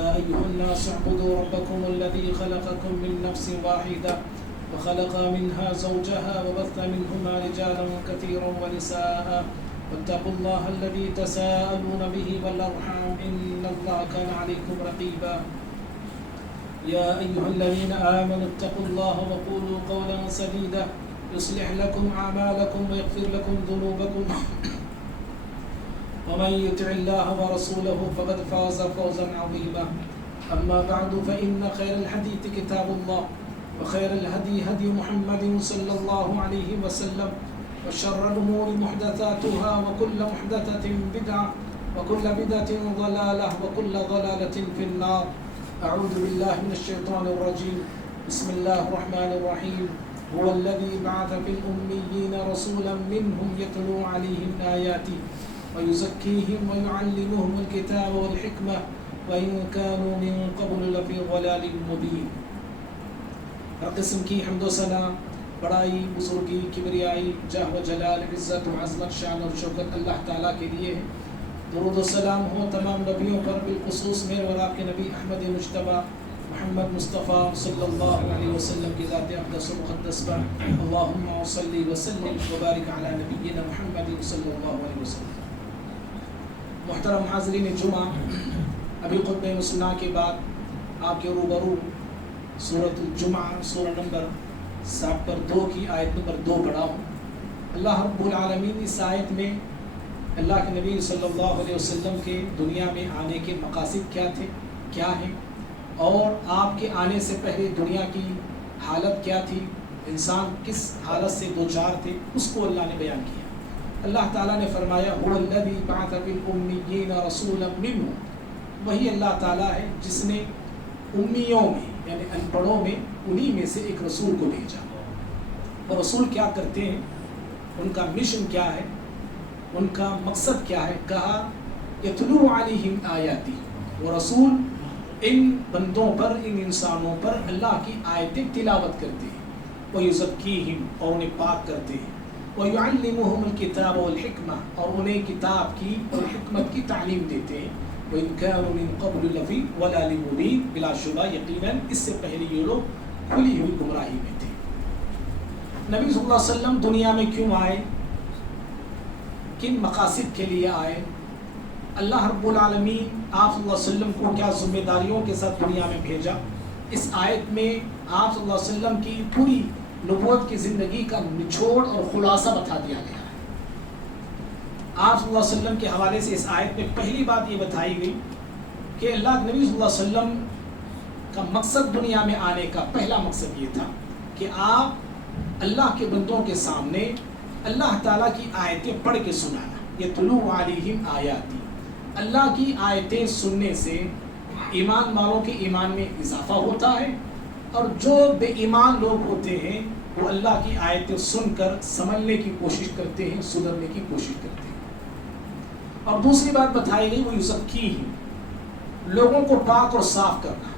يا أيها الناس اعبدوا ربكم الذي خلقكم من نفس واحدة وخلق منها زوجها وبث منهما رجالا كثيرا ونساء واتقوا الله الذي تساءلون به والأرحام إن الله كان عليكم رقيبا يا أيها الذين آمنوا اتقوا الله وقولوا قولا سديدا يصلح لكم أعمالكم ويغفر لكم ذنوبكم ومن يطع الله ورسوله فقد فاز فوزا عظيما أما بعد فإن خير الحديث كتاب الله وخير الهدي هدي محمد صلى الله عليه وسلم وشر الأمور محدثاتها وكل محدثة بدعة وكل بدعة ضلالة وكل ضلالة في النار أعوذ بالله من الشيطان الرجيم بسم الله الرحمن الرحيم هو الذي بعث في الأميين رسولا منهم يتلو عليهم آياته ويزكيهم ويعلمهم الكتاب والحكمة وإن كانوا من قبل لفي ضلال مبين. ہر قسم کی حمد و ثنا، بڑائی، بزرگی، کبریائی، جاہ و جلال، عزت و عظمت، شان اور شوکت اللہ تعالیٰ کے لیے ہے. درود و سلام ہو تمام نبیوں پر، بالخصوص میرے اور آپ کے نبی احمد مجتبی محمد مصطفیٰ صلی اللہ علیہ وسلم کی ذات اقدس و مقدس پر. اللہم صلی وسلم وبارک علی نبینا محمد صلی اللہ علیہ وسلم. محترم حاضرین جمعہ، ابھی خطبہ مسنہ کے بعد آپ کے روبرو سورۃ الجمعہ سورہ نمبر 2 کی آیت نمبر 2 پڑھا ہوں. اللہ رب العالمین اس آیت میں اللہ کے نبی صلی اللہ علیہ وسلم کے دنیا میں آنے کے مقاصد کیا ہیں اور آپ کے آنے سے پہلے دنیا کی حالت کیا تھی، انسان کس حالت سے دوچار تھے، اس کو اللہ نے بیان کیا. اللہ تعالیٰ نے فرمایا هو الذی بعث فی الامیین رسولا منہم، وہی اللہ تعالیٰ ہے جس نے امیوں میں یعنی ان پڑھوں میں انہی میں سے ایک رسول کو بھیجا. اور رسول کیا کرتے ہیں، ان کا مشن کیا ہے، ان کا مقصد کیا ہے. کہا یتلو علیہم آیاتی، وہ رسول ان بندوں پر، ان انسانوں پر اللہ کی آیتیں تلاوت کرتے ہیں. ویزکیہم، اور انہیں پاک کرتے ہیں. ویعلمہم الکتاب والحکمہ، اور انہیں کتاب کی اور حکمت کی تعلیم دیتے ہیں. وَإِن كَانُوا مِن قَبْلُ لَفِي ضَلَالٍ مُبِينٍ، بلا شبہ یقیناً اس سے پہلے یہ لوگ کھلی ہوئی گمراہی میں تھے. نبی صلی اللہ علیہ وسلم دنیا میں کیوں آئے، کن مقاصد کے لیے آئے، اللہ رب العالمین آپ صلی اللہ علیہ وسلم کو کیا ذمہ داریوں کے ساتھ دنیا میں بھیجا، اس آیت میں آپ صلی اللہ علیہ وسلم کی پوری نبوت کی زندگی کا نچوڑ اور خلاصہ بتا دیا گیا ہے. آپ صلی اللہ علیہ وسلم کے حوالے سے اس آیت میں پہلی بات یہ بتائی گئی کہ اللہ کے نبی صلی اللہ علیہ وسلم کا مقصد دنیا میں آنے کا پہلا مقصد یہ تھا کہ آپ اللہ کے بندوں کے سامنے اللہ تعالیٰ کی آیتیں پڑھ کے سنانا. یتلو علیہم آیاتی، اللہ کی آیتیں سننے سے ایمان والوں کے ایمان میں اضافہ ہوتا ہے، اور جو بے ایمان لوگ ہوتے ہیں وہ اللہ کی آیتیں سن کر سمجھنے کی کوشش کرتے ہیں، سدھرنے کی کوشش کرتے ہیں. اور دوسری بات بتائی گئی وہ یزکیہم، لوگوں کو پاک اور صاف کرنا.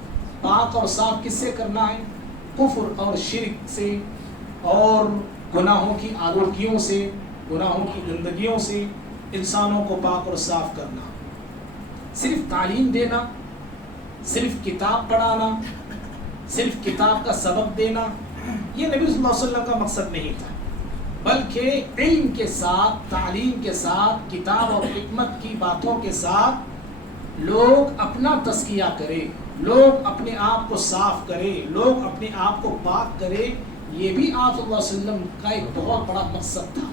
پاک اور صاف کس سے کرنا ہے؟ کفر اور شرک سے اور گناہوں کی آلودگیوں سے، گناہوں کی گندگیوں سے انسانوں کو پاک اور صاف کرنا. صرف تعلیم دینا، صرف کتاب پڑھانا، صرف کتاب کا سبق دینا، یہ نبی صلی اللہ علیہ وسلم کا مقصد نہیں تھا، بلکہ علم کے ساتھ، تعلیم کے ساتھ، کتاب اور حکمت کی باتوں کے ساتھ لوگ اپنا تزکیہ کرے، لوگ اپنے آپ کو صاف کرے، لوگ اپنے آپ کو پاک کرے. یہ بھی آپ صلی اللہ علیہ وسلم کا ایک بہت بڑا مقصد تھا.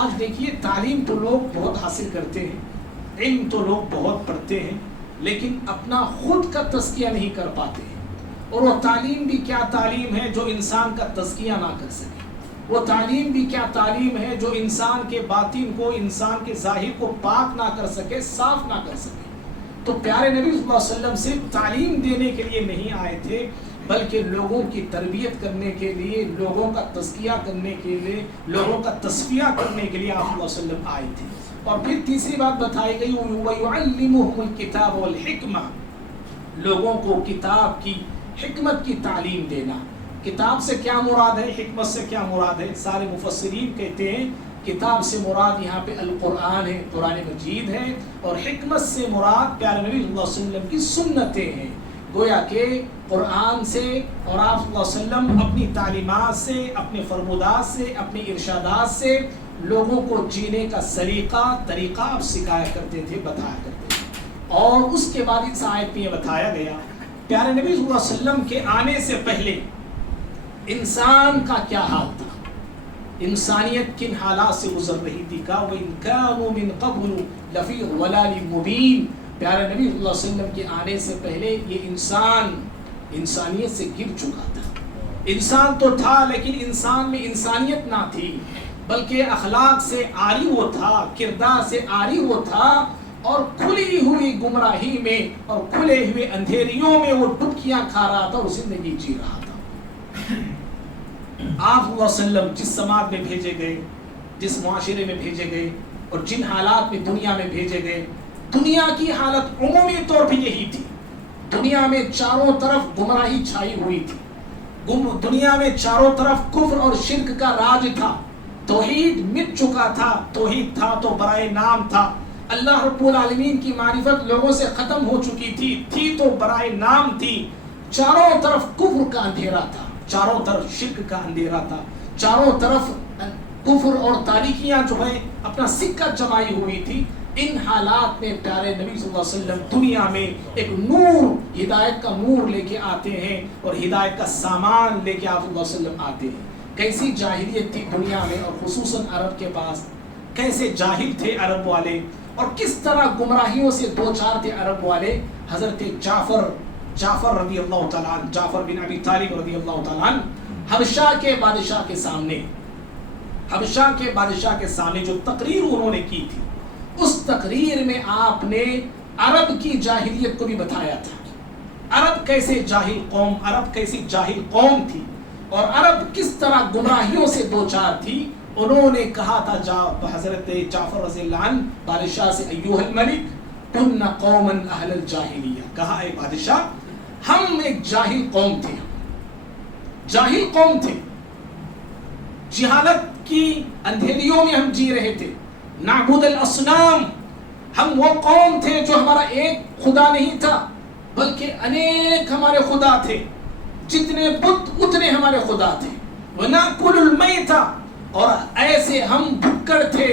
آج دیکھیے تعلیم تو لوگ بہت حاصل کرتے ہیں، علم تو لوگ بہت پڑھتے ہیں، لیکن اپنا خود کا تزکیہ نہیں کر پاتے ہیں. اور وہ تعلیم بھی کیا تعلیم ہے جو انسان کا تزکیہ نہ کر سکے، وہ تعلیم بھی کیا تعلیم ہے جو انسان کے باطن کو، انسان کے ظاہر کو پاک نہ کر سکے، صاف نہ کر سکے. تو پیارے نبی صلی اللہ علیہ وسلم صرف تعلیم دینے کے لیے نہیں آئے تھے، بلکہ لوگوں کی تربیت کرنے کے لیے، لوگوں کا تزکیہ کرنے کے لیے، لوگوں کا تصفیہ کرنے کے لیے آپ صلی اللہ علیہ وسلم آئے تھے. اور پھر تیسری بات بتائی گئی وَيُعَلِّمُهُمُ الْكِتَابَ وَالْحِكْمَةَ، لوگوں کو کتاب کی، حکمت کی تعلیم دینا. کتاب سے کیا مراد ہے، حکمت سے کیا مراد ہے؟ سارے مفسرین کہتے ہیں کتاب سے مراد یہاں پہ القرآن ہے، قرآن مجید ہے، اور حکمت سے مراد پیارے نبی صلی اللہ علیہ وسلم کی سنتیں ہیں۔ گویا کہ قرآن سے اور آپ صلی اللہ علیہ وسلم اپنی تعلیمات سے، اپنے فرمودات سے، اپنے ارشادات سے لوگوں کو جینے کا سلیقہ طریقہ آپ سکھایا کرتے تھے، بتایا کرتے تھے۔ اور اس کے بعد اس آیت میں یہ بتایا گیا پیارے نبی صلی اللہ علیہ وسلم کے آنے سے پہلے انسان کا کیا حال تھا، انسانیت کن حالات سے گزر رہی تھی۔ وَإِن كَانُوا مِن قَبْلُ لَفِي ضَلَالٍ مُبِينٍ، پیارے نبی صلی اللہ علیہ وسلم کے آنے سے پہلے یہ انسانیت سے گر چکا تھا۔ انسان تو تھا لیکن انسان میں انسانیت نہ تھی، بلکہ اخلاق سے عاری وہ تھا، کردار سے عاری وہ تھا، اور کھلی ہوئی گمراہی میں اور کھلے ہوئے اندھیریوں میں وہ ڈبکیاں کھا رہا تھا اور زندگی جی رہا تھا۔ آپ صلی اللہ علیہ وسلم جس سماج میں بھیجے گئے، جس معاشرے میں بھیجے گئے اور جن حالات میں دنیا میں بھیجے گئے، دنیا کی حالت عمومی طور پہ یہی تھی۔ دنیا میں چاروں طرف گمراہی چھائی ہوئی تھی، دنیا میں چاروں طرف کفر اور شرک کا راج تھا، توحید مٹ چکا تھا، توحید تھا تو برائے نام تھا، اللہ رب العالمین کی معرفت لوگوں سے ختم ہو چکی تھی تو برائے نام تھی، چاروں طرف کفر کا اندھیرا تھا، چاروں طرف شرک کا اندھیرا تھا، چاروں طرف کفر اور تاریکیاں جو ہے اپنا سکہ جمائی ہوئی تھی۔ ان حالات میں پیارے نبی صلی اللہ علیہ وسلم دنیا میں ایک نور، ہدایت کا نور لے کے آتے ہیں اور ہدایت کا سامان لے کے آپ صلی اللہ علیہ وسلم آتے ہیں۔ کیسی جاہلیت تھی دنیا میں، اور خصوصاً عرب کے پاس، کیسے جاہل تھے عرب والے، اور کس طرح گمراہیوں سے دو چار تھے عرب والے۔ حضرت جعفر رضی اللہ تعالیٰ عنہ، جعفر بن ابی طالب رضی اللہ تعالیٰ عنہ، حبشہ کے بادشاہ کے سامنے جو تقریر انہوں نے کی تھی، اس تقریر میں آپ نے عرب کی جاہلیت کو بھی بتایا تھا۔ عرب کیسی جاہل قوم تھی، اور عرب کس طرح گمراہیوں سے دو چار تھی۔ انہوں نے کہا تھا حضرت جعفر رضی اللہ عنہ بادشاہ سے، ایوہ الملک کن قوما اہل الجاہلیہ، کہا اے بادشاہ ہم ایک جاہل قوم تھے، جہالت کی اندھیریوں میں ہم جی رہے تھے، نعبد الاصنام، ہم وہ قوم تھے جو ہمارا ایک خدا نہیں تھا بلکہ انیک ہمارے خدا تھے، جتنے بت اتنے ہمارے خدا تھے، ونأکل المیت، اور ایسے ہم بھکڑ تھے،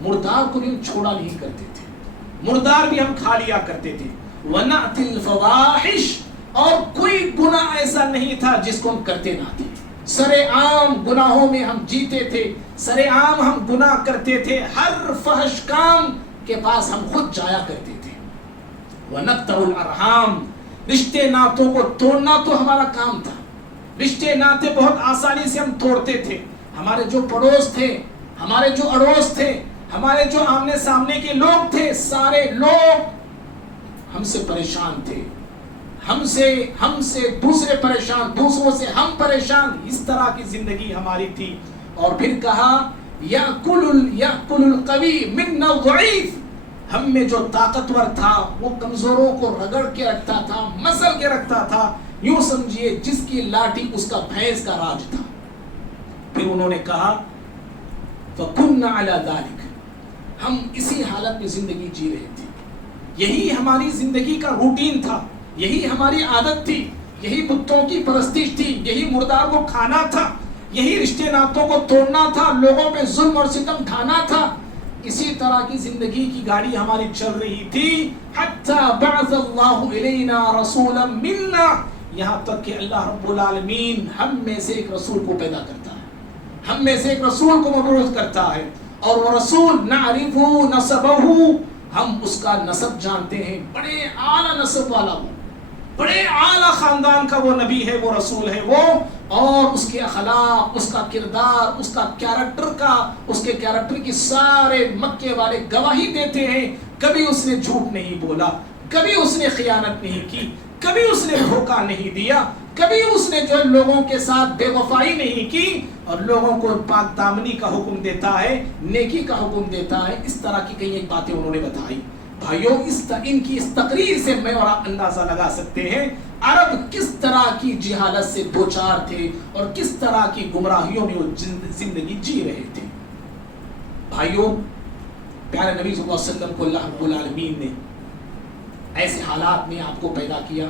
مردار کو بھی ہم چھوڑا نہیں کرتے تھے، مردار بھی ہم کھا لیا کرتے تھے، ونأتی الفواحش، اور کوئی گناہ ایسا نہیں تھا جس کو ہم کرتے نہ تھے، سر عام گناہوں میں ہم جیتے تھے، سر عام ہم گناہ کرتے تھے، ہر فحش کام کے پاس ہم خود جایا کرتے تھے، وَنَقْطَعُ الْأَرْحَامَ، رشتے ناتوں کو توڑنا تو ہمارا کام تھا، رشتے ناتے بہت آسانی سے ہم توڑتے تھے، ہمارے جو پڑوس تھے، ہمارے جو اڑوس تھے، ہمارے جو آمنے سامنے کے لوگ تھے، سارے لوگ ہم سے پریشان تھے، ہم سے دوسرے پریشان، دوسروں سے ہم پریشان، اس طرح کی زندگی ہماری تھی۔ اور پھر کہا یأکل القوی منا الضعیف، ہم میں جو طاقتور تھا وہ کمزوروں کو رگڑ کے رکھتا تھا، مسل کے رکھتا تھا، یوں سمجھیے جس کی لاٹھی اس کا بھینس کا راج تھا۔ پھر انہوں نے کہا فَكُنَّ عَلَى ذَلِكَ، ہم اسی حالت میں زندگی جی رہے تھے، یہی ہماری زندگی کا روٹین تھا، یہی ہماری عادت تھی، یہی بتوں کی پرستش تھی، یہی مردار کو کھانا تھا، یہی رشتے ناتوں کو توڑنا تھا، لوگوں پہ ظلم اور ستم ڈھانا تھا، اسی طرح کی زندگی کی گاڑی ہماری چل رہی تھی، حتی بعث اللہ الینا رسولا منا، یہاں تک کہ اللہ رب العالمین ہم میں سے ایک رسول کو پیدا کرتا ہے، ہم میں سے ایک رسول کو مبعوث کرتا ہے، اور وہ رسول نعرف نسبہ، ہم اس کا نسب جانتے ہیں، بڑے اعلیٰ نسب والا وہ، بڑے اعلیٰ خاندان کا وہ نبی ہے، وہ رسول ہے وہ، اور اس کے اخلاق، اس کا کردار، اس کے کیریکٹر کی سارے مکے والے گواہی دیتے ہیں۔ کبھی اس نے جھوٹ نہیں بولا، کبھی اس نے خیانت نہیں کی، کبھی اس نے دھوکہ نہیں دیا، کبھی اس نے جو لوگوں کے ساتھ بے وفائی نہیں کی، اور لوگوں کو پاک دامنی کا حکم دیتا ہے، نیکی کا حکم دیتا ہے۔ اس طرح کی کئی ایک باتیں انہوں نے بتائی۔ بھائیوں، ان کی اس تقریر سے میں اور آپ اندازہ لگا سکتے ہیں عرب کس طرح کی جہالت سے دوچار تھے اور کس طرح کی گمراہیوں میں وہ زندگی جی رہے تھے۔ بھائیوں پیارے نبی صلی اللہ علیہ وسلم کو اللہ رب العالمین نے ایسے حالات میں آپ کو پیدا کیا،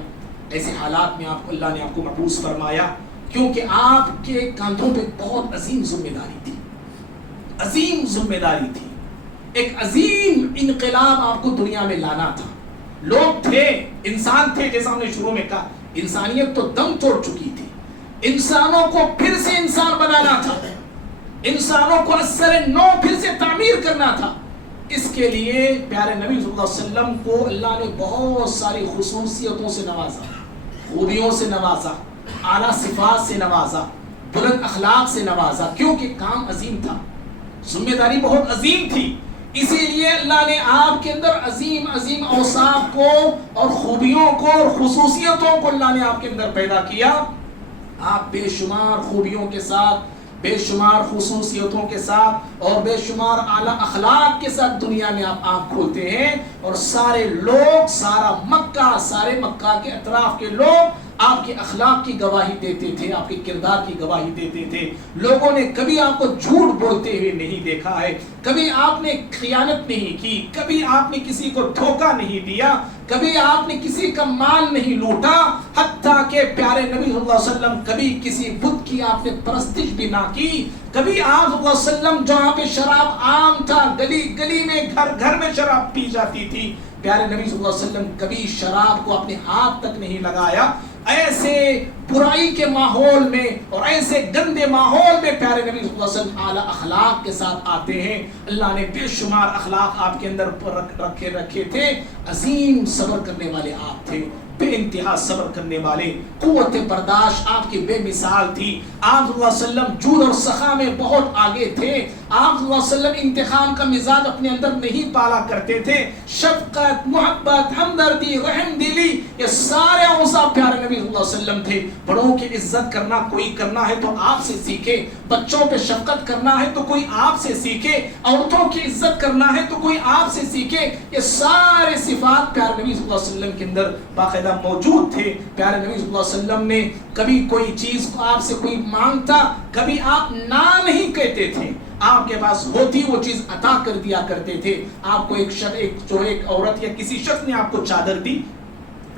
ایسے حالات میں اللہ نے آپ کو مبعوث فرمایا کیونکہ آپ کے کاندھوں پہ بہت عظیم ذمہ داری تھی، عظیم ذمہ داری تھی، ایک عظیم انقلاب آپ کو دنیا میں لانا تھا۔ لوگ تھے، انسان تھے، جیسا ہم نے شروع میں کہا انسانیت تو دم توڑ چکی تھی، انسانوں کو پھر سے انسان بنانا تھا، انسانوں کو اثر نو پھر سے تعمیر کرنا تھا۔ اس کے لیے پیارے نبی صلی اللہ علیہ وسلم کو اللہ نے بہت ساری خصوصیتوں سے نوازا، خوبیوں سے نوازا، اعلیٰ صفات سے نوازا، بلند اخلاق سے نوازا، کیونکہ کام عظیم تھا، ذمہ داری بہت عظیم تھی۔ اسی لیے اللہ نے آپ کے اندر عظیم عظیم اوصاف کو اور خوبیوں کو اور خصوصیتوں کو اللہ نے آپ کے اندر پیدا کیا۔ آپ بے شمار خوبیوں کے ساتھ، بے شمار خصوصیتوں کے ساتھ اور بے شمار اعلیٰ اخلاق کے ساتھ دنیا میں آپ آنکھ کھولتے ہیں، اور سارے لوگ، سارا مکہ، سارے مکہ کے اطراف کے لوگ آپ کے اخلاق کی گواہی دیتے تھے، آپ کے کردار کی گواہی دیتے تھے۔ لوگوں نے کبھی آپ کو جھوٹ بولتے ہوئے نہیں دیکھا ہے، کبھی آپ نے خیانت نہیں کی، کبھی آپ نے کسی کو دھوکہ نہیں دیا، کبھی آپ نے کسی کا مال نہیں لوٹا، حتیٰ کہ پیارے نبی صلی اللہ علیہ وسلم کبھی کسی بت کی آپ نے پرستش بھی نہ کی۔ کبھی آپ صلی اللہ علیہ وسلم جہاں پہ شراب عام تھا، گلی گلی میں، گھر گھر میں شراب پی جاتی تھی، پیارے نبی صلی اللہ علیہ وسلم کبھی شراب کو اپنے ہاتھ تک نہیں لگایا۔ ایسے برائی کے ماحول میں اور ایسے گندے ماحول میں پیارے نبی صلی اللہ علیہ وسلم اعلیٰ اخلاق کے ساتھ آتے ہیں۔ اللہ نے بے شمار اخلاق آپ کے اندر رکھے تھے۔ عظیم صبر کرنے والے آپ تھے، بے انتہا صبر کرنے والے، قوت برداشت آپ کی بے مثال تھی۔ آپ صلی اللہ علیہ وسلم جود اور سخا میں بہت آگے تھے۔ آپ صلی اللہ علیہ وسلم انتقام کا مزاج اپنے اندر نہیں پالا کرتے تھے۔ شفقت، محبت، ہمدردی، رحم دلی، یہ سارے اوصاف پیارے نبی صلی اللہ علیہ وسلم تھے۔ بڑوں کی عزت کرنا کوئی کرنا ہے تو آپ سے سیکھے، بچوں پہ شفقت کرنا ہے تو کوئی آپ سے سیکھے، عورتوں کی عزت کرنا ہے تو کوئی آپ سے سیکھے۔ یہ سارے صفات پیارے نبی صلی اللہ علیہ وسلم کے اندر باقاعدہ موجود تھے۔ پیارے نبی صلی اللہ علیہ وسلم نے کبھی کوئی چیز کو آپ سے کوئی مانگتا، کبھی آپ نہ نہیں کہتے تھے، آپ کے پاس ہوتی وہ چیز عطا کر دیا کرتے تھے۔ آپ کو ایک عورت یا کسی شخص نے آپ کو چادر دی،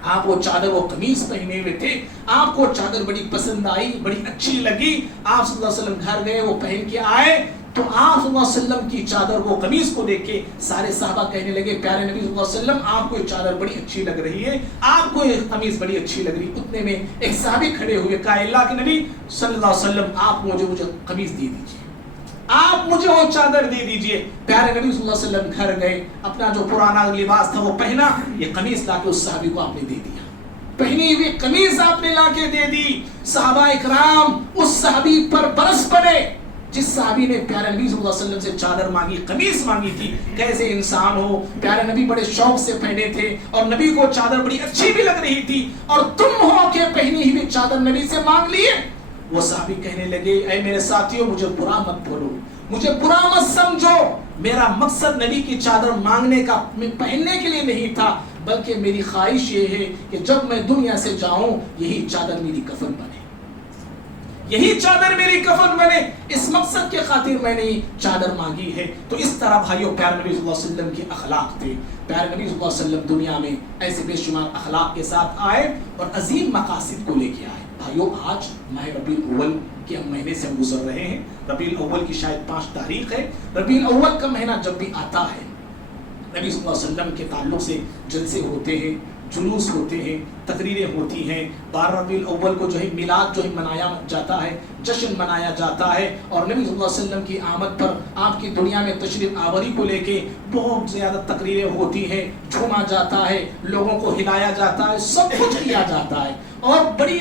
آپ وہ چادر، وہ قمیص پہنے ہوئے تھے، آپ کو چادر بڑی پسند آئی، بڑی اچھی لگی، آپ صلی اللہ علیہ وسلم گھر گئے، وہ پہن کے آئے تو آپ صلی اللہ علیہ وسلم کی چادر، وہ قمیص کو دیکھ کے سارے صحابہ کہنے لگے پیارے نبی صلی اللہ علیہ وسلم آپ کو یہ چادر بڑی اچھی لگ رہی ہے، آپ کو یہ قمیص بڑی اچھی لگ رہی ہے۔ اتنے میں ایک صحابی کھڑے ہوئے، کہا اللہ کے نبی صلی اللہ علیہ وسلم آپ مجھے قمیص دے دیجیے، آپ مجھے وہ چادر دے دیجئے۔ پیارے نبی صلی اللہ علیہ وسلم گھر گئے، اپنا جو پرانا لباس تھا وہ پہنا، یہ قمیص لا کے اس صحابی کو آپ نے دے دیا، پہنی ہوئی قمیص آپ نے لا کے دے دی۔ صحابہ اکرام اس صحابی پر برس پڑے جس صحابی نے پیارے نبی صلی اللہ علیہ وسلم سے چادر مانگی، قمیص مانگی تھی۔ کیسے انسان ہو، پیارے نبی بڑے شوق سے پہنے تھے اور نبی کو چادر بڑی اچھی بھی لگ رہی تھی، اور تم ہو کہ پہنی ہوئی چادر نبی سے مانگ لیے۔ وہ صحابی کہنے لگے اے میرے ساتھیوں مجھے برا مت بولو، مجھے برا مت سمجھو، میرا مقصد نبی کی چادر مانگنے کا، پہننے کے لیے نہیں تھا، بلکہ میری خواہش یہ ہے کہ جب میں دنیا سے جاؤں یہی چادر میری کفن بنے، یہی چادر میری کفن بنے، اس مقصد کے خاطر میں نے چادر مانگی ہے۔ تو اس طرح بھائیوں پیارے نبی صلی اللہ علیہ وسلم کے اخلاق تھے۔ پیارے نبی صلی اللہ علیہ وسلم دنیا میں ایسے بے شمار اخلاق کے ساتھ آئے اور عظیم مقاصد کو لے کے آئے۔ بھائیوں آج ماہ ربیع الاول کے ہم مہینے سے ہم گزر رہے ہیں، ربیع الاول کی شاید 5 تاریخ ہے۔ ربیع الاول کا مہینہ جب بھی آتا ہے نبی صلی اللہ علیہ وسلم کے تعلق سے جلسے ہوتے ہیں، جلوس ہوتے ہیں، تقریریں ہوتی ہیں۔ 12 ربیع الاول کو جو ہے میلاد جو ہے منایا جاتا ہے، جشن منایا جاتا ہے، اور نبی صلی اللہ علیہ وسلم کی آمد پر آپ کی دنیا میں تشریف آوری کو لے کے بہت زیادہ تقریریں ہوتی ہیں، جھوما جاتا ہے، لوگوں کو ہلایا جاتا ہے، سب کچھ کیا جاتا ہے، اور بڑی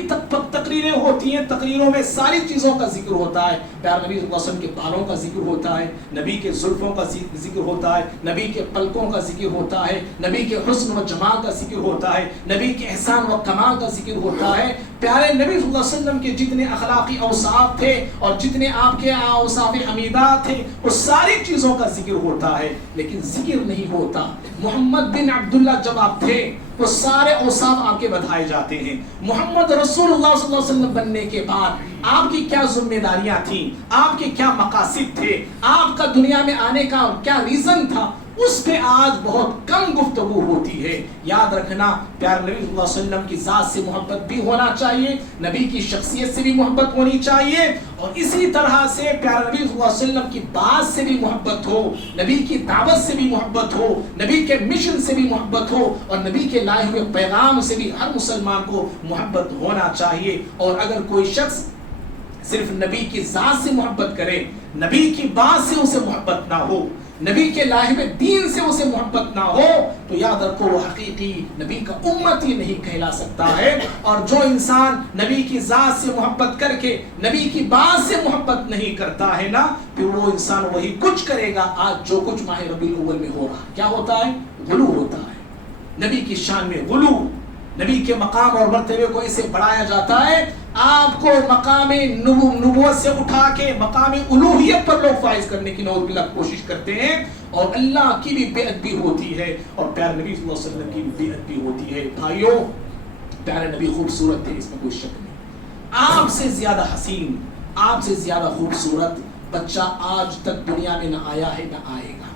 تقریریں ہوتی ہیں۔ تقریروں میں ساری چیزوں کا ذکر ہوتا ہے، پیارے نبی صلی اللہ علیہ وسلم کے بالوں کا ذکر ہوتا ہے، نبی کے زلفوں کا ذکر ہوتا ہے، نبی کے پلکوں کا ذکر ہوتا ہے، نبی کے حسن و جمال کا ذکر ہوتا ہے، نبی کے احسان و کمال کا ذکر ہوتا ہے۔ پیارے نبی صلی اللہ علیہ وسلم کے جتنے اخلاقی اوصاف تھے اور جتنے آپ کے اوصاف حمیدات تھے وہ ساری چیزوں کا ذکر ہوتا ہے، لیکن ذکر نہیں ہوتا۔ محمد بن عبداللہ جب آپ تھے وہ سارے اوصاف آپ کے بتائے جاتے ہیں۔ محمد رسول اللہ صلی اللہ علیہ وسلم بننے کے بعد آپ کی کیا ذمہ داریاں تھیں، آپ کے کیا مقاصد تھے، آپ کا دنیا میں آنے کا کیا ریزن تھا، اس پہ آج بہت کم گفتگو ہوتی ہے۔ یاد رکھنا، پیارے نبی صلی اللہ علیہ وسلم کی ذات سے محبت بھی ہونا چاہیے، نبی کی شخصیت سے بھی محبت ہونی چاہیے، اور اسی طرح سے پیارے نبی صلی اللہ علیہ وسلم کی بات سے بھی محبت ہو، نبی کی دعوت سے بھی محبت ہو، نبی کے مشن سے بھی محبت ہو، اور نبی کے لائے ہوئے پیغام سے بھی ہر مسلمان کو محبت ہونا چاہیے۔ اور اگر کوئی شخص صرف نبی کی ذات سے محبت کرے، نبی کی بات سے اسے محبت نہ ہو، نبی کے لائے ہوئے دین سے اسے محبت نہ ہو، تو یاد رکھو وہ حقیقی نبی کا امت ہی نہیں کہلا سکتا ہے۔ اور جو انسان نبی کی ذات سے محبت کر کے نبی کی بات سے محبت نہیں کرتا ہے نا، پھر وہ انسان وہی کچھ کرے گا آج جو کچھ ماہ ربیع الاول میں ہو رہا ہے۔ کیا ہوتا ہے؟ غلو ہوتا ہے، نبی کی شان میں غلو، نبی کے مقام اور مرتبے کو اسے بڑھایا جاتا ہے۔ آپ کو مقام نبوت سے اٹھا کے مقام الوہیت پر لوگ فائز کرنے کی نعوذ باللہ کوشش کرتے ہیں، اور اللہ کی بھی بے ادبی ہوتی ہے، اور پیارے نبی صلی اللہ علیہ وسلم کی بھی بے ادبی ہوتی ہے۔ بھائیو، پیارے نبی خوبصورت تھے، اس میں کوئی شک نہیں۔ آپ سے زیادہ حسین، آپ سے زیادہ خوبصورت بچہ آج تک دنیا میں نہ آیا ہے نہ آئے گا۔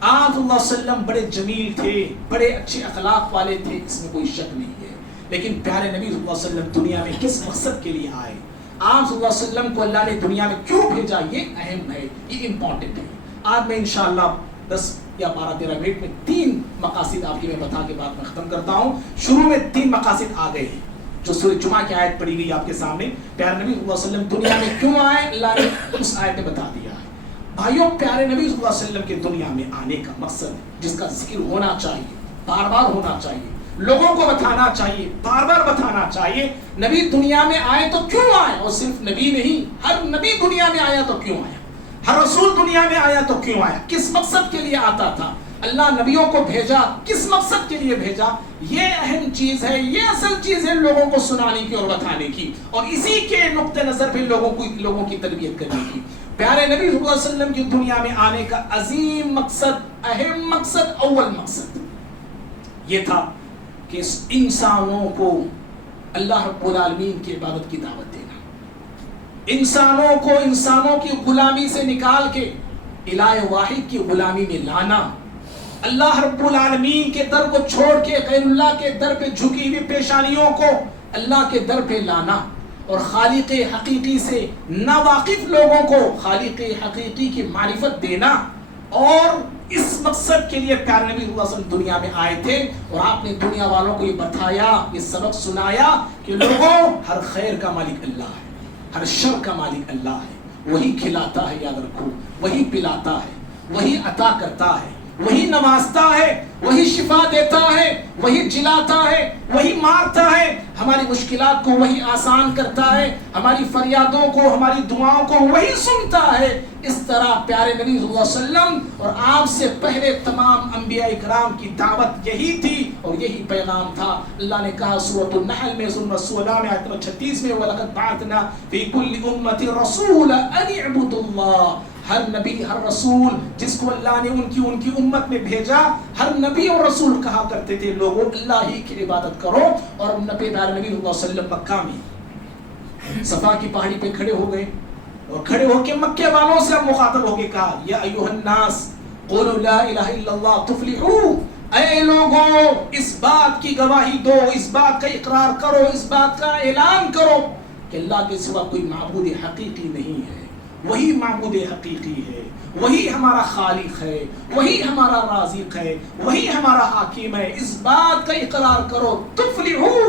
آپ صلی اللہ علیہ وسلم بڑے جمیل تھے، بڑے اچھے اخلاق والے تھے، اس میں کوئی شک نہیں ہے۔ لیکن پیارے نبی صلی اللہ علیہ وسلم دنیا میں کس مقصد کے لیے آئے، آپ صلی اللہ علیہ وسلم کو اللہ نے دنیا میں کیوں بھیجا، یہ اہم ہے، یہ امپورٹنٹ ہے۔ آج میں انشاءاللہ 10 یا 12-13 منٹ میں 3 مقاصد آپ کی میں بتا کے بعد میں ختم کرتا ہوں۔ شروع میں 3 مقاصد آ گئے ہیں جو سورہ جمعہ کی آیت پڑھی گئی آپ کے سامنے۔ پیارے نبی صلی اللہ علیہ وسلم دنیا میں کیوں آئے، اللہ نے اس آیت میں بتا دیا ہے۔ بھائیوں، پیارے نبی صلی اللہ علیہ وسلم کے دنیا میں آنے کا مقصد جس کا ذکر ہونا چاہیے، بار بار ہونا چاہیے، لوگوں کو بتانا چاہیے، بار بار بتانا چاہیے، نبی دنیا میں آئے تو کیوں آئے، اور صرف نبی نہیں، ہر نبی دنیا میں آیا تو کیوں آیا، ہر رسول دنیا میں آیا تو کیوں آیا، کس مقصد کے لیے آتا تھا، اللہ نبیوں کو بھیجا کس مقصد کے لیے بھیجا، یہ اہم چیز ہے، یہ اصل چیز ہے لوگوں کو سنانے کی اور بتانے کی، اور اسی کے نقطہ نظر پہ لوگوں کی تربیت کرنے کی۔ پیارے نبی صلی اللہ علیہ وسلم کی دنیا میں آنے کا عظیم مقصد، اہم مقصد، اول مقصد یہ تھا کہ انسانوں کو اللہ رب العالمین کی عبادت کی دعوت دینا، انسانوں کو انسانوں کی غلامی سے نکال کے الہ واحد کی غلامی میں لانا، اللہ رب العالمین کے در کو چھوڑ کے غیر اللہ کے در پہ جھکی ہوئی پیشانیوں کو اللہ کے در پہ لانا، اور خالق حقیقی سے ناواقف لوگوں کو خالق حقیقی کی معرفت دینا۔ اور اس مقصد کے لیے پیارے نبی صلی اللہ علیہ وسلم دنیا میں آئے تھے، اور آپ نے دنیا والوں کو یہ بتایا، یہ سبق سنایا کہ لوگوں، ہر خیر کا مالک اللہ ہے، ہر شر کا مالک اللہ ہے، وہی کھلاتا ہے، یاد رکھو، وہی پلاتا ہے، وہی عطا کرتا ہے، وہی نوازتا ہے، وہی شفا دیتا ہے، وہی جلاتا ہے، وہی مارتا ہے، ہماری مشکلات کو وہی آسان کرتا ہے، ہماری فریادوں کو، ہماری دعاؤں کو وہی سنتا ہے۔ اس طرح پیارے نبی صلی اللہ علیہ وسلم اور آپ سے پہلے تمام انبیاء کرام کی دعوت یہی تھی اور یہی پیغام تھا۔ اللہ نے کہا سورۃ النحل میں سورۃ السودا میں آیت 36 میں وَلَقَدْ بَعَثْنَا فِي كُلِّ أُمَّةٍ رَسُولًا أَنِ اعْبُدُوا اللَّهَ، ہر نبی، ہر رسول جس کو اللہ نے ان کی امت میں بھیجا، ہر نبی اور رسول کہا کرتے تھے لوگوں اللہ ہی کی عبادت کرو۔ اور نبی پیارے نبی صلی اللہ علیہ وسلم مکہ میں صفا کی پہاڑی پہ کھڑے ہو گئے، اور کھڑے ہو کے مکے والوں سے مخاطب ہو کے کہا یا ایھا الناس قولوا لا الہ الا اللہ تفلحوا، اے لوگوں اس بات کی گواہی دو، اس بات کا اقرار کرو، اس بات کا اعلان کرو کہ اللہ کے سوا کوئی معبود حقیقی نہیں ہے، وہی معبود حقیقی ہے، وہی ہمارا خالق ہے، وہی ہمارا رازق ہے، وہی ہمارا حاکم ہے، اس بات کا اقرار کرو، تفلحوا،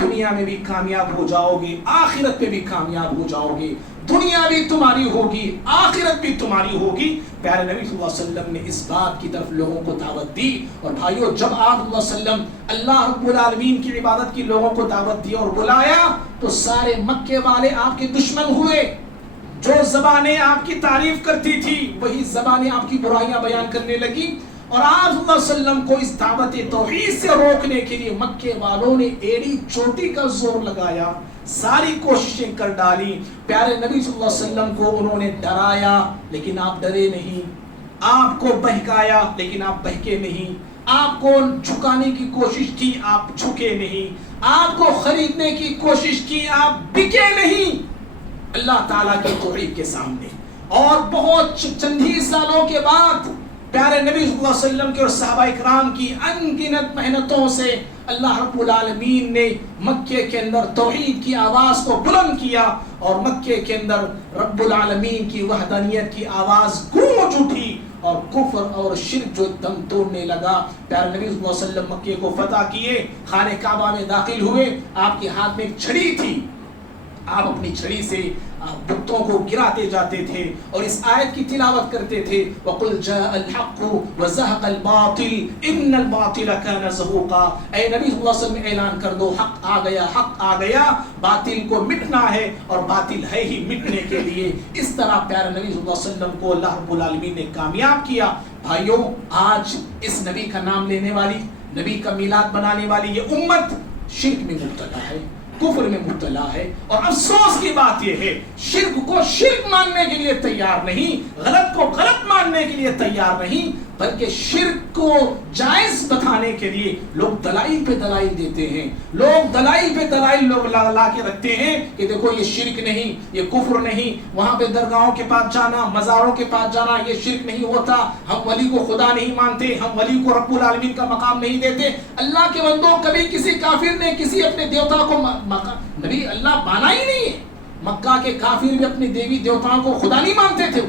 دنیا میں بھی کامیاب ہو جاؤ گے، آخرت میں بھی کامیاب ہو جاؤ گے، دنیا بھی تمہاری ہوگی، آخرت بھی تمہاری ہوگی۔ پیارے نبی صلی اللہ علیہ وسلم نے اس بات کی طرف لوگوں کو دعوت دی، اور بھائیو جب آپ صلی اللہ علیہ وسلم اللہ رب العالمین کی عبادت کی لوگوں کو دعوت دی اور بلایا تو سارے مکے والے آپ کے دشمن ہوئے، جو زبانیں آپ کی تعریف کرتی تھی وہی زبانیں آپ کی برائیاں بیان کرنے لگی، اور آپ صلی اللہ علیہ وسلم کو اس دعوت توحید سے روکنے کے لیے مکے والوں نے ایڑی چوٹی کا زور لگایا، ساری کوششیں کر ڈالی۔ پیارے نبی صلی اللہ علیہ وسلم کو انہوں نے ڈرایا لیکن آپ ڈرے نہیں، آپ کو بہکایا لیکن آپ بہکے نہیں، آپ کو جھکانے کی کوشش کی، آپ جھکے نہیں، آپ کو خریدنے کی کوشش کی، آپ بکے نہیں اللہ تعالیٰ کی توحید کے سامنے۔ اور بہت چند ہی سالوں کے بعد پیارے نبی صلی اللہ علیہ وسلم کے اور صحابہ اکرام کی انگنت محنتوں سے اللہ رب العالمین نے مکے کے اندر توحید کی آواز کو بلند کیا، اور مکے کے اندر رب العالمین کی وحدانیت کی آواز گونج اٹھی، اور کفر اور شرک جو دم توڑنے لگا۔ پیارے نبی صلی اللہ علیہ وسلم مکے کو فتح کیے، خانہ کعبہ میں داخل ہوئے، آپ کے ہاتھ میں ایک چھڑی تھی، آپ اپنی چھڑی سے بتوں کو گراتے جاتے تھے اور اس آیت کی تلاوت کرتے تھے، وَقُلْ جَاءَ الْحَقُّ وَزَهَقَ الْبَاطِلُ إِنَّ الْبَاطِلَ كَانَ زَهُوقًا۔ اے نبی صلی اللہ علیہ وسلم اعلان کر دو، حق آ گیا، حق آ گیا، باطل کو مٹنا ہے، اور باطل ہے ہی مٹنے کے لیے۔ اس طرح پیارے نبی صلی اللہ علیہ وسلم کو اللہ رب العالمین نے کامیاب کیا۔ بھائیوں، آج اس نبی کا نام لینے والی، نبی کا میلاد بنانے والی یہ امت شرک میں مبتلا ہے، کفر میں مبتلا ہے، اور افسوس کی بات یہ ہے شرک کو شرک ماننے کے لیے تیار نہیں، غلط کو غلط ماننے کے لیے تیار نہیں، بلکہ شرک کو جائز بتانے کے لیے لوگ دلائل پہ دلائل دیتے ہیں، لوگ دلائل پہ دلائل لوگ لا کے رکھتے ہیں کہ دیکھو یہ شرک نہیں، یہ کفر نہیں، وہاں پہ درگاہوں کے پاس جانا، مزاروں کے پاس جانا یہ شرک نہیں ہوتا، ہم ولی کو خدا نہیں مانتے، ہم ولی کو رب العالمین کا مقام نہیں دیتے۔ اللہ کے بندوں، کبھی کسی کافر نے کسی اپنے دیوتا کو نبی اللہ مانا ہی نہیں ہے۔ مکہ کے کافر بھی اپنے دیوی دیوتاؤں کو خدا نہیں مانتے تھے،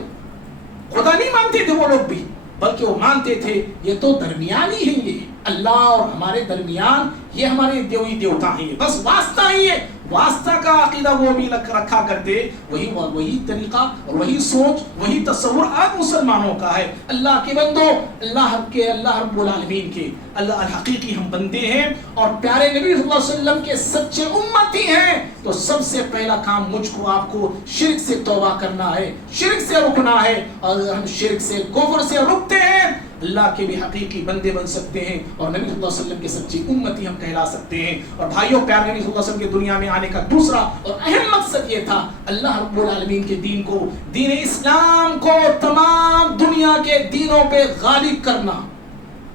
خدا نہیں مانتے تھے وہ لوگ بھی، بلکہ وہ مانتے تھے یہ تو درمیانی ہیں، یہ اللہ اور ہمارے درمیان یہ ہمارے دیوی دیوتا ہیں، بس واسطہ ہی ہے۔ واسطہ کا عقیدہ وہ بھی رکھا کرتے، وہی طریقہ اور وہی سوچ، وہی تصور آج مسلمانوں کا ہے۔ اللہ کے بندوں، اللہ رب العالمین کے اللہ الحقیقی ہم بندے ہیں اور پیارے نبی صلی اللہ علیہ وسلم کے سچے امتی ہیں، تو سب سے پہلا کام مجھ کو آپ کو شرک سے توبہ کرنا ہے، شرک سے رکنا ہے، اور ہم شرک سے کفر سے رکتے ہیں اللہ کے بھی حقیقی بندے بن سکتے ہیں اور نبی صلی اللہ علیہ وسلم کے سچی امتی ہم کہلا سکتے ہیں۔ اور بھائیوں، پیارے نبی صلی اللہ علیہ وسلم کے دنیا میں آنے کا دوسرا اور اہم مقصد یہ تھا اللہ رب العالمین کے دین کو، دین اسلام کو تمام دنیا کے دینوں پہ غالب کرنا،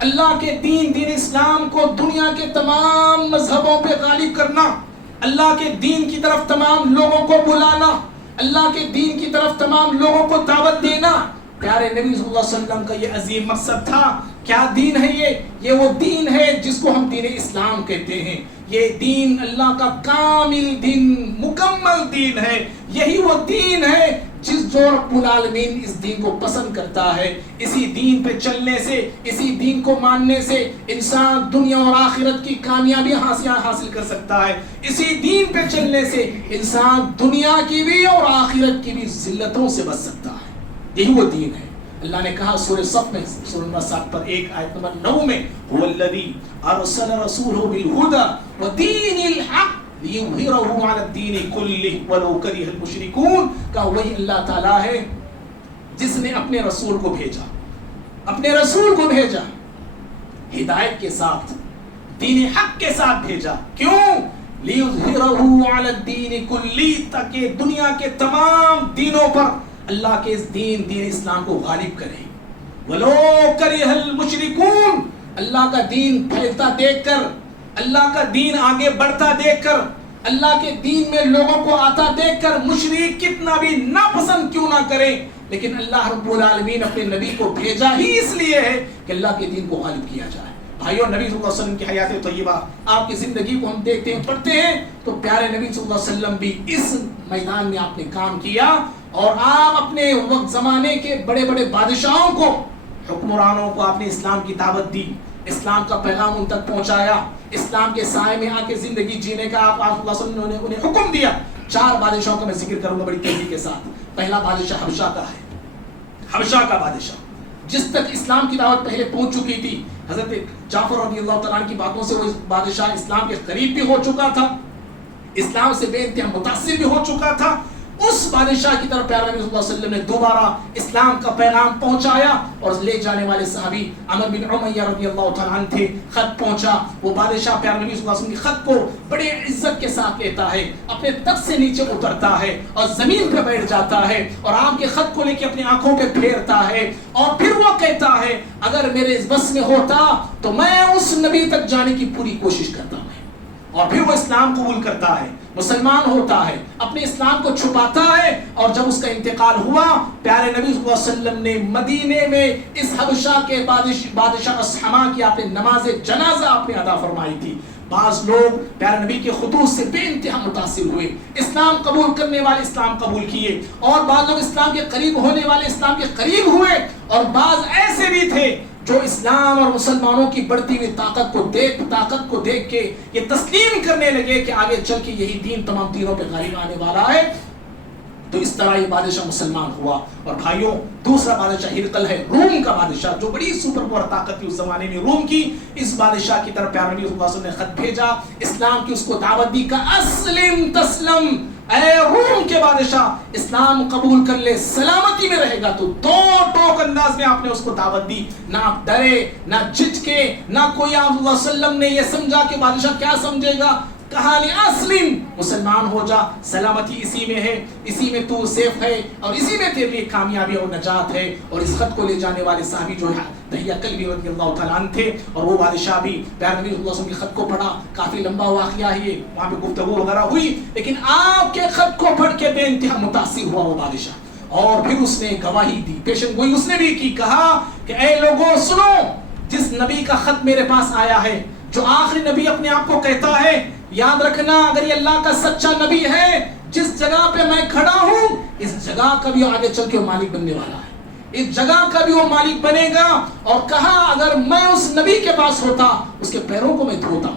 اللہ کے دین اسلام کو دنیا کے تمام مذہبوں پہ غالب کرنا، اللہ کے دین کی طرف تمام لوگوں کو بلانا، اللہ کے دین کی طرف تمام لوگوں کو دعوت دینا۔ پیارے نبی صلی اللہ علیہ وسلم کا یہ عظیم مقصد تھا۔ کیا دین ہے یہ وہ دین ہے جس کو ہم دین اسلام کہتے ہیں۔ یہ دین اللہ کا کامل دین، مکمل دین ہے، یہی وہ دین ہے جس جو رب العالمین اس دین کو پسند کرتا ہے۔ اسی دین پہ چلنے سے، اسی دین کو ماننے سے انسان دنیا اور آخرت کی کامیابی حاصل کر سکتا ہے۔ اسی دین پہ چلنے سے انسان دنیا کی بھی اور آخرت کی بھی ذلتوں سے بچ سکتا ہے۔ یہی وہ دین ہے۔ اللہ نے کہا سورہ صف میں، سورہ نمبر 7 پر آیت نمبر 9 میں، هو الذی ارسل رسولہ بالہدی ودین الحق لیظہرہ علی الدین کلہ ولو کرہ المشرکون۔ کہ وہی اللہ تعالیٰ ہے جس نے اپنے رسول کو بھیجا، اپنے رسول کو بھیجا ہدایت کے ساتھ، دین حق کے ساتھ بھیجا۔ کیوں؟ لیظہرہ علی الدین کلہ، تاکہ دنیا کے تمام دینوں پر اللہ کے اس دین اسلام کو غالب کرے۔ وَلَوْ كَرِهَ الْمُشْرِكُونَ، اللہ کا دین پھیلتا دیکھ کر، اللہ کا دین آگے بڑھتا دیکھ کر، اللہ کے دین میں لوگوں کو آتا دیکھ کر مشرک کتنا بھی ناپسند کیوں نہ کریں، لیکن اللہ رب العالمین اپنے نبی کو بھیجا ہی اس لیے ہے کہ اللہ کے دین کو غالب کیا جائے۔ بھائیوں، نبی صلی اللہ علیہ وسلم کی حیات طیبہ، آپ کی زندگی کو ہم دیکھتے ہیں، پڑھتے ہیں، تو پیارے نبی صلی اللہ علیہ وسلم بھی اس میدان میں آپ نے کام کیا، اور آپ اپنے وقت زمانے کے بڑے بڑے بادشاہوں کو، حکمرانوں کو آپ نے اسلام کی دعوت دی، اسلام کا پیغام ان تک پہنچایا، اسلام کے سائے میں آ کے زندگی جینے کا آپ صلی اللہ علیہ وسلم نے انہیں حکم دیا۔ 4 بادشاہوں کا میں ذکر کروں گا بڑی تیزی کے ساتھ۔ پہلا بادشاہ حبشہ کا ہے، حبشہ کا بادشاہ جس تک اسلام کی دعوت پہلے پہنچ چکی تھی، حضرت جعفر رضی اللہ تعالیٰ عنہ کی باتوں سے وہ بادشاہ اسلام کے قریب بھی ہو چکا تھا، اسلام سے بے انتہا متاثر بھی ہو چکا تھا۔ اس بادشاہ کی طرف پیارے نبی صلی اللہ علیہ وسلم نے دوبارہ اسلام کا پیغام پہنچایا اور لے جانے والے صحابی عمر بن امیہ رضی اللہ تعالیٰ عنہ تھے. خط پہنچا, وہ بادشاہ پیارے نبی صلی اللہ علیہ وسلم کی خط کو بڑے عزت کے ساتھ لیتا ہے, اپنے تخت سے نیچے اترتا ہے اور زمین پہ بیٹھ جاتا ہے اور آپ کے خط کو لے کے اپنی آنکھوں پہ پھیرتا ہے اور پھر وہ کہتا ہے اگر میرے اس بس میں ہوتا تو میں اس نبی تک جانے کی پوری کوشش کرتا ہوں. اور پھر وہ اسلام قبول کرتا ہے, مسلمان ہوتا ہے, اپنے اسلام کو چھپاتا ہے. اور جب اس کا انتقال ہوا, پیارے نبی صلی اللہ علیہ وسلم نے مدینے میں اس حبشہ کے بادشاہ اصحما کی آپ نے نماز جنازہ آپ نے ادا فرمائی تھی. بعض لوگ پیارے نبی کے خطوط سے بے انتہا متاثر ہوئے, اسلام قبول کرنے والے اسلام قبول کیے, اور بعض لوگ اسلام کے قریب ہونے والے اسلام کے قریب ہوئے, اور بعض ایسے بھی تھے جو اسلام اور مسلمانوں کی بڑھتی ہوئی طاقت کو دیکھ کے یہ تسلیم کرنے لگے کہ آگے چل کے یہی دین تمام دینوں پہ غالب آنے والا ہے. تو اس طرح یہ بادشاہ مسلمان ہوا. اور بھائیوں, دوسرا بادشاہ ہرقل ہے, روم کا بادشاہ, جو بڑی سپر پاور طاقت تھی اس زمانے میں روم کی. اس بادشاہ کی طرف پیارے نبی صلی اللہ علیہ وسلم نے خط بھیجا, اسلام کی اس کو دعوت دی کہ اسلم تسلم, اے روم کے بادشاہ اسلام قبول کر لے, سلامتی میں رہے گا. تو دو ٹوک انداز میں آپ نے اس کو دعوت دی, نہ آپ ڈرے نہ جھجکے, نہ کوئی آپ صلی اللہ علیہ وسلم نے یہ سمجھا کہ بادشاہ کیا سمجھے گا. کہانی اسلم, مسلمان ہو جا, سلامتی اسی میں ہے, اسی میں تو سیف ہے, اور اسی میں تیرے لیے کامیابی اور نجات ہے. اور اس خط کو لے جانے والے صحابی جو ہے دہیہ کلبی رضی اللہ تعالیٰ عنہ تھے, اور وہ بادشاہ بھی پیارے نبی صلی اللہ علیہ وسلم کے خط کو پڑھا. کافی لمبا واقعہ ہے, وہاں پہ گفتگو وغیرہ ہوئی, لیکن آپ کے خط کو پڑھ کے بے انتہا متاثر ہوا وہ بادشاہ. اور پھر اس نے گواہی دی, پیشن گوئی اس نے بھی کی, کہا کہ اے لوگوں سنو, جس نبی کا خط میرے پاس آیا ہے, جو آخری نبی اپنے آپ کو کہتا ہے, یاد رکھنا اگر یہ اللہ کا سچا نبی ہے, جس جگہ پہ میں کھڑا ہوں اس جگہ کا بھی آگے چل کے مالک بننے والا ہے, اس جگہ کا بھی وہ مالک بنے گا. اور کہا اگر میں اس نبی کے پاس ہوتا اس کے پیروں کو میں دھوتا,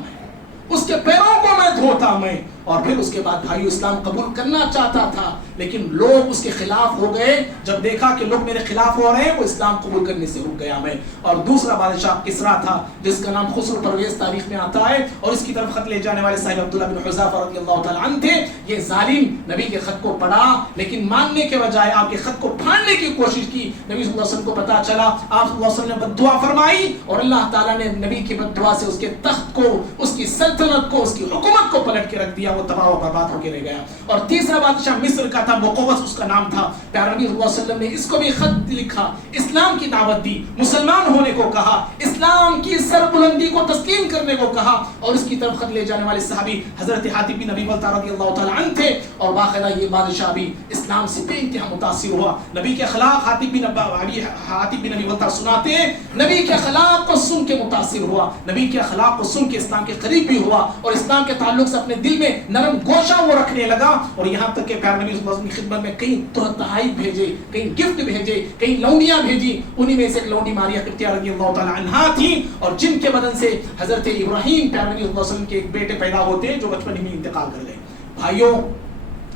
اس کے پیروں کو میں دھوتا میں. اور پھر اس کے بعد بھائی اسلام قبول کرنا چاہتا تھا, لیکن لوگ اس کے خلاف ہو گئے. جب دیکھا کہ لوگ میرے خلاف ہو رہے ہیں, وہ اسلام قبول کرنے سے رک گیا میں. اور دوسرا بادشاہ کسرا تھا, جس کا نام خسرو پرویز تاریخ میں آتا ہے, اور اس کی طرف خط لے جانے والے صاحب عبداللہ بن حذافہ رضی اللہ تعالیٰ عنہ تھے. یہ ظالم نبی کے خط کو پڑھا, لیکن ماننے کے بجائے آپ کے خط کو پھاڑنے کی کوشش کی. نبی صلی اللہ علیہ وسلم کو پتا چلا, آپ صلی اللہ علیہ وسلم نے بد دعا فرمائی, اور اللہ تعالیٰ نے نبی کی بد دعا سے اس کے تخت کو, اس کی سلطنت کو, اس کی حکومت کو پلٹ کے رکھ دیا, وہ تباہ و برباد ہو کے رہ گیا. اور تیسرا بادشاہ مصر کا تھا, مقوقس اس کا نام تھا. پیارے نبی صلی اللہ علیہ وسلم نے اس کو بھی خط لکھا, اسلام کی دعوت دی, مسلمان ہونے کو کہا, اسلام کی سربلندی کو تسلیم کرنے کو کہا. اور اس کی طرف خط لے جانے والے صحابی حضرت حاتب بن ابی بلتہ رضی اللہ تعالیٰ عنہ تھے, اور باقاعدہ یہ بادشاہ بھی اسلام سے بے انتہا متاثر ہوا. نبی کے اخلاق حاتب بن ابی بلتہ سناتے ہیں, نبی کے اخلاق کو سن کے متاثر ہوا, نبی کے اخلاق کو سن کے اسلام کے قریب بھی ہوا, اور اسلام کے تعلق سے اپنے دل میں نرم گوشہ وہ رکھنے لگا. اور یہاں تک کہ پیارے نبی صلی اللہ علیہ وسلم کی خدمت میں کئی تحائف بھیجے, کئی گفٹ بھیجے, کئی لونڈیاں بھیجی. انہی میں سے ایک لونڈی ماریہ قبطیہ رضی اللہ تعالیٰ عنہا تھی, اور جن کے بدن سے حضرت ابراہیم پیارے نبی صلی اللہ علیہ وسلم کے ایک بیٹے پیدا ہوتے ہیں, جو بچپن میں انتقال کر گئے. بھائیوں,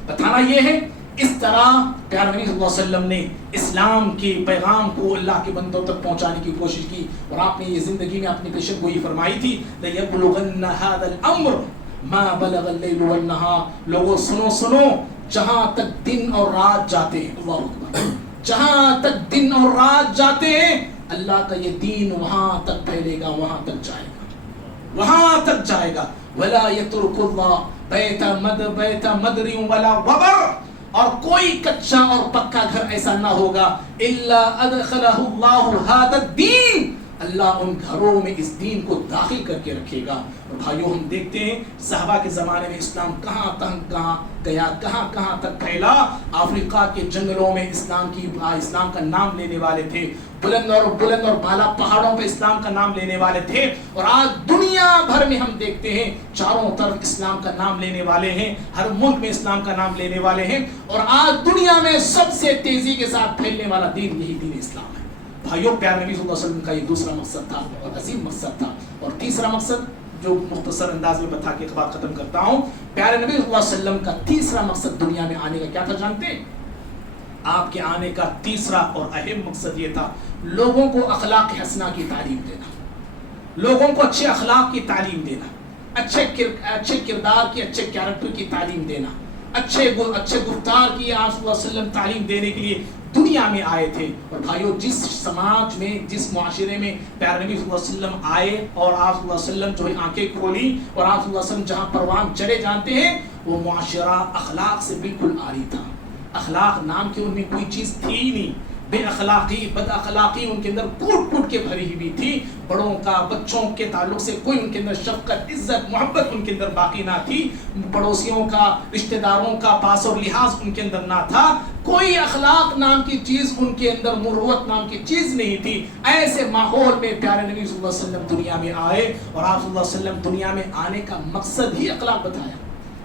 بتانا یہ ہے, اس طرح پیارے نبی صلی اللہ علیہ وسلم نے اسلام کے پیغام کو اللہ کے بندوں تک پہنچانے کی کوشش کی. اور آپ نے یہ زندگی میں اپنی پیشن گوئی فرمائی تھی, لَيَبْلُغَنَّ هَذَا الْأَمْرُ مَا بَلَغَ اللَّيْلُ وَالنَّهَارُ. لوگوں سنو سنو, جہاں تک دن اور رات جاتے ہیں, اللہ اکبر, جہاں تک دن اور رات جاتے ہیں, اللہ کا یہ دین وہاں تک پھیلے گا, وہاں تک جائے گا, وہاں تک جائے گا. وَلَا يَتْرُكُ اللَّهُ بَيْتَ مَدْرٍ وَلَا وَبَرٍ. اور کوئی کچا اور پکا گھر ایسا نہ ہوگا الا ادخلہ اللہ هذا الدین, اللہ ان گھروں میں اس دین کو داخل کر کے رکھے گا. اور بھائیوں, ہم دیکھتے ہیں صحابہ کے زمانے میں اسلام کہاں تک کہاں گیا, کہاں تک پھیلا. افریقہ کے جنگلوں میں اسلام کا نام لینے والے تھے, بلند اور بالا پہاڑوں پہ اسلام کا نام لینے والے تھے. اور آج دنیا بھر میں ہم دیکھتے ہیں چاروں طرف اسلام کا نام لینے والے ہیں, ہر ملک میں اسلام کا نام لینے والے ہیں. اور آج دنیا میں سب سے تیزی کے ساتھ پھیلنے والا دین یہی دین اسلام ہے. بھائیوں, پیارے نبی صلی اللہ علیہ وسلم کا یہ دوسرا مقصد تھا اور عظیم مقصد تھا. اور تیسرا مقصد جو مختصر انداز میں بتا کے بات ختم کرتا ہوں, پیارے نبی صلی اللہ علیہ وسلم کا تیسرا مقصد دنیا میں آنے کا کیا تھا جانتے ہیں؟ آپ کے آنے کا تیسرا اور اہم مقصد یہ تھا, لوگوں کو اخلاق حسنہ کی تعلیم دینا, لوگوں کو اچھے اخلاق کی تعلیم دینا, اچھے کردار کی, اچھے کیریکٹر کی تعلیم دینا. اچھے گفتار کی آپ صلی اللہ علیہ وسلم تعلیم دینے کے لیے دنیا میں آئے تھے. اور بھائیو جس سماج میں جس معاشرے میں پیارے نبی صلی اللہ علیہ وسلم آئے اور آپ صلی اللہ علیہ وسلم جو ہے آنکھیں کھولی اور آپ صلی اللہ علیہ وسلم جہاں پروان چلے جانتے ہیں وہ معاشرہ اخلاق سے بالکل عاری تھا. اخلاق نام کی ان میں کوئی چیز تھی ہی نہیں. بے اخلاقی بد اخلاقی ان کے اندر کوٹ کے بھری ہوئی تھی. بڑوں کا بچوں کے تعلق سے کوئی ان کے اندر شفقت عزت محبت ان کے اندر باقی نہ تھی. پڑوسیوں کا رشتہ داروں کا پاس اور لحاظ ان کے اندر نہ تھا. کوئی اخلاق نام کی چیز ان کے اندر مروت نام کی چیز نہیں تھی. ایسے ماحول میں پیارے نبی صلی اللہ علیہ وسلم دنیا میں آئے اور آپ صلی اللہ علیہ وسلم دنیا میں آنے کا مقصد ہی اخلاق بتایا.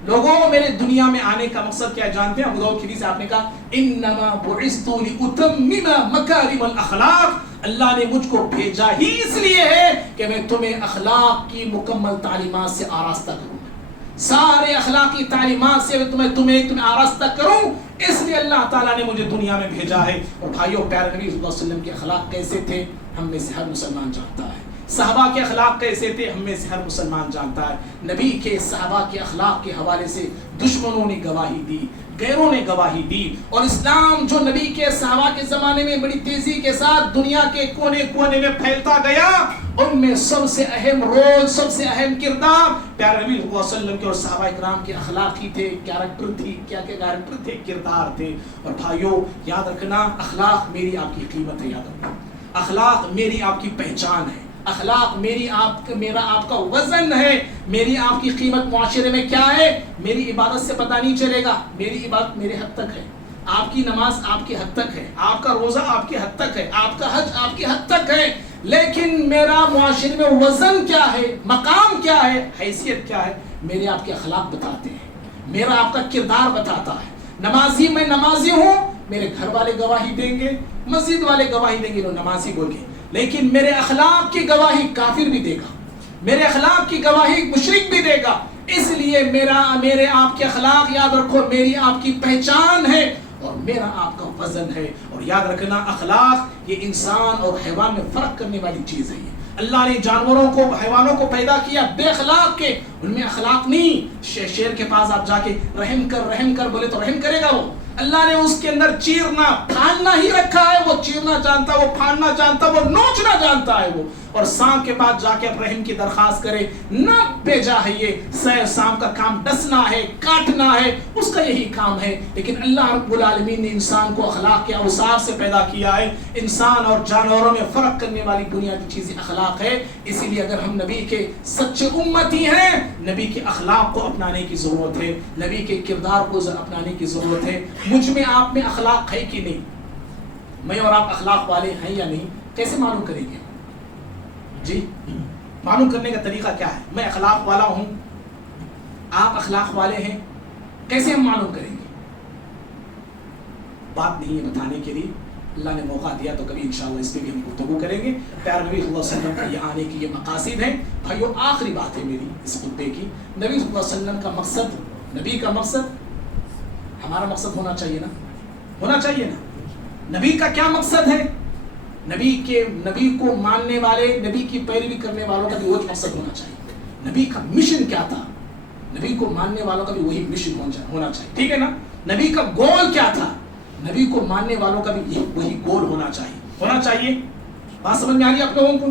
لوگوں میرے دنیا میں آنے کا مقصد کیا جانتے ہیں؟ ابو داؤد کی حدیث آپ نے کہا انما بعثت لاتمم مکارم الاخلاق. اللہ نے مجھ کو بھیجا ہی اس لیے ہے کہ میں تمہیں اخلاق کی مکمل تعلیمات سے آراستہ کروں. سارے اخلاقی تعلیمات سے تمہیں آراستہ کروں. اس لیے اللہ تعالیٰ نے مجھے دنیا میں بھیجا ہے. اور بھائیو پیارے نبی صلی اللہ علیہ وسلم کے اخلاق کیسے تھے ہم میں سے ہر مسلمان جانتا ہے. صحابہ کے اخلاق کیسے تھے ہم میں سے ہر مسلمان جانتا ہے. نبی کے صحابہ کے اخلاق کے حوالے سے دشمنوں نے گواہی دی, غیروں نے گواہی دی. اور اسلام جو نبی کے صحابہ کے زمانے میں بڑی تیزی کے ساتھ دنیا کے کونے کونے میں پھیلتا گیا, ان میں سب سے اہم رول سب سے اہم کردار پیارے نبی صلی اللہ علیہ وسلم کے اور صحابہ کرام کے اخلاقی تھے. کیریکٹر تھی, کیا کیریکٹر تھے, کردار تھے. اور بھائیو یاد رکھنا اخلاق میری آپ کی قیمت ہے. یاد رکھنا اخلاق میری آپ کی پہچان ہے. اخلاق میرا آپ کا وزن ہے. میری آپ کی قیمت معاشرے میں کیا ہے؟ میری عبادت سے پتہ نہیں چلے گا. میری عبادت میرے حد تک ہے, آپ کی نماز آپ کی حد تک ہے, آپ کا روزہ آپ کی حد تک ہے, آپ کا حج آپ کی حد تک ہے. لیکن میرا معاشرے میں وزن کیا ہے, مقام کیا ہے, حیثیت کیا ہے, میرے آپ کے اخلاق بتاتے ہیں. میرا آپ کا کردار بتاتا ہے. نمازی میں نمازی ہوں, میرے گھر والے گواہی دیں گے, مسجد والے گواہی دیں گے, لوگ نمازی بول کے. لیکن میرے اخلاق کی گواہی کافر بھی دے گا, میرے اخلاق کی گواہی مشرک بھی دے گا. اس لیے میرے آپ کے اخلاق یاد رکھو میری آپ کی پہچان ہے اور میرا آپ کا وزن ہے. اور یاد رکھنا اخلاق یہ انسان اور حیوان میں فرق کرنے والی چیز ہے. اللہ نے جانوروں کو حیوانوں کو پیدا کیا بے اخلاق کے, ان میں اخلاق نہیں. شیر کے پاس آپ جا کے رحم کر بولے تو رحم کرے گا وہ؟ اللہ نے اس کے اندر چیرنا پھاڑنا ہی رکھا ہے. وہ چیرنا جانتا ہے, وہ پھاڑنا جانتا ہے, وہ نوچنا جانتا ہے وہ. اور سانپ کے پاس جا کے رحم کی درخواست کرے نہ بھیجا ہے. یہ سانپ کا کام ڈسنا ہے, کاٹنا ہے, اس کا یہی کام ہے. لیکن اللہ رب العالمین نے انسان کو اخلاق کے اوصاف سے پیدا کیا ہے. انسان اور جانوروں میں فرق کرنے والی بنیادی چیز اخلاق ہے. اسی لیے اگر ہم نبی کے سچے امتی ہیں, نبی کے اخلاق کو اپنانے کی ضرورت ہے, نبی کے کردار کو اپنانے کی ضرورت ہے. مجھ میں آپ میں اخلاق ہے کہ نہیں؟ میں اور آپ اخلاق والے ہیں یا نہیں؟ کیسے معلوم کریں گے جی؟ معلوم کرنے کا طریقہ کیا ہے؟ میں اخلاق والا ہوں, آپ اخلاق والے ہیں, کیسے ہم معلوم کریں گے؟ بات نہیں ہے بتانے کے لیے. اللہ نے موقع دیا تو کبھی انشاءاللہ اس پہ بھی ہم گفتگو کریں گے. پیارے نبی صلی اللہ علیہ وسلم کا یہ آنے کی یہ مقاصد ہیں. بھائیو آخری بات ہے میری اس خطبے کی, نبی صلی اللہ علیہ وسلم کا مقصد, نبی کا مقصد ہمارا مقصد ہونا چاہیے نا, ہونا چاہیے نا. نبی کا کیا مقصد ہے؟ نبی کو ماننے والے, نبی کی پیروی کرنے والوں کا بھی وہی مقصد ہونا چاہیے. نبی کا مشن کیا تھا؟ نبی کو ماننے والوں کا بھی وہی مشن ہونا چاہیے. ٹھیک ہے نا؟ نبی کا گول کیا تھا؟ نبی کو ماننے والوں کا بھی وہی گول ہونا چاہیے. بات سمجھ میں آ رہی ہے آپ لوگوں کو؟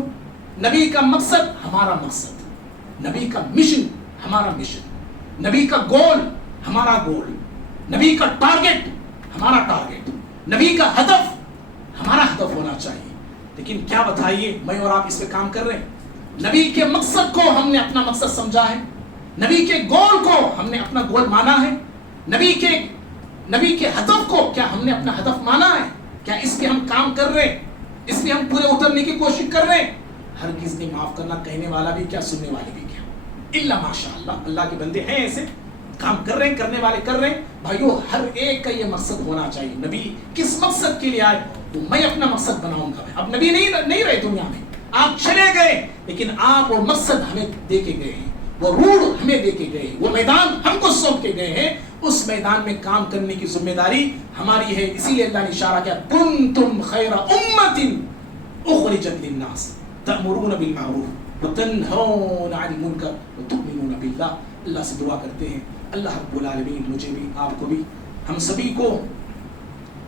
نبی کا مقصد ہمارا مقصد, نبی کا مشن ہمارا مشن, نبی کا گول ہمارا گول, نبی کا ٹارگٹ ہمارا ٹارگٹ, نبی کا ہدف ہمارا ہدف ہونا چاہیے. لیکن کیا بتائیے, میں اور آپ اس پہ کام کر رہے ہیں؟ نبی کے مقصد کو ہم نے اپنا مقصد سمجھا ہے, نبی کے گول کو ہم نے اپنا گول مانا ہے, نبی کے ہدف کو کیا ہم نے اپنا ہدف مانا ہے؟ کیا اس پہ ہم کام کر رہے ہیں؟ اس پہ ہم پورے اترنے کی کوشش کر رہے ہیں؟ ہرگز نہیں. معاف کرنا, کہنے والا بھی کیا, سننے والے بھی کیا, الا ماشاءاللہ اللہ کے بندے ہیں ایسے کام کر رہے ہیں, کرنے والے کر رہے ہیں. بھائیو ہر ایک کا یہ مقصد ہونا چاہیے. نبی کس مقصد کے لیے آئے تو میں اپنا مقصد بناؤں گا. اب نبی نہیں رہے دنیا میں, آپ چلے گئے, لیکن آپ وہ مقصد ہمیں دے کے گئے ہیں, وہ روح ہمیں دے کے گئے ہیں, وہ میدان ہم کو سونپ کے گئے ہیں. اس میدان میں کام کرنے کی ذمہ داری ہماری ہے. اسی لیے اللہ نے اشارہ کیا, کنتم خیر امۃ اخرجت للناس تأمرون بالمعروف وتنهون عن المنکر وتؤمنون باللہ. اللہ سے دعا کرتے ہیں اللہ رب العالمین مجھے بھی آپ کو بھی ہم سبھی کو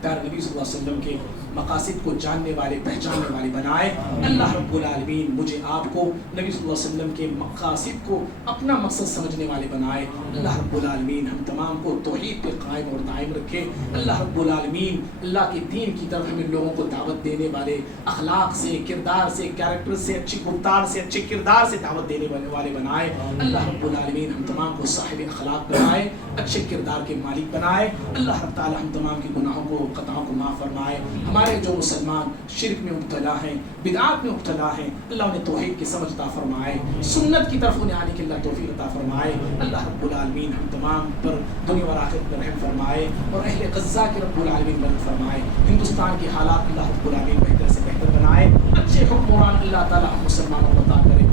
پیارے نبی صلی اللہ علیہ وسلم کے مقاصد کو جاننے والے پہچاننے والے بنائے. اللہ رب العالمین مجھے آپ کو نبی صلی اللہ علیہ وسلم کے مقاصد کو اپنا مقصد سمجھنے والے بنائے. اللہ رب العالمین ہم تمام کو توحید پہ قائم اور دائم رکھے. اللہ رب العالمین اللہ کے دین کی طرف ہمیں لوگوں کو دعوت دینے والے اخلاق سے کردار سے کیریکٹر سے اچھی گفتار سے اچھے کردار سے دعوت دینے والے بنائے. اللہ رب العالمین ہم تمام کو صاحب اخلاق بنائے, اچھے کردار کے مالک بنائے. اللہ رب تعالی ہم تمام کی گناہوں کو خطاؤں کو معاف فرمائے. ہمارے جو مسلمان شرک میں مبتلا ہیں بدعات میں مبتلا ہیں اللہ انہیں توحید کی سمجھ عطا فرمائے, سنت کی طرف انہیں آنے کی اللہ توفیق عطا فرمائے. اللہ رب العالمین ہم تمام پر دنیا و آخرت میں رحم فرمائے اور اہل غزہ کے رب العالمین مدد فرمائے. ہندوستان کے حالات اللہ رب العالمین بہتر سے بہتر بنائے. اچھے حکمران اللہ تعالی ہم مسلمانوں کو عطا کرے.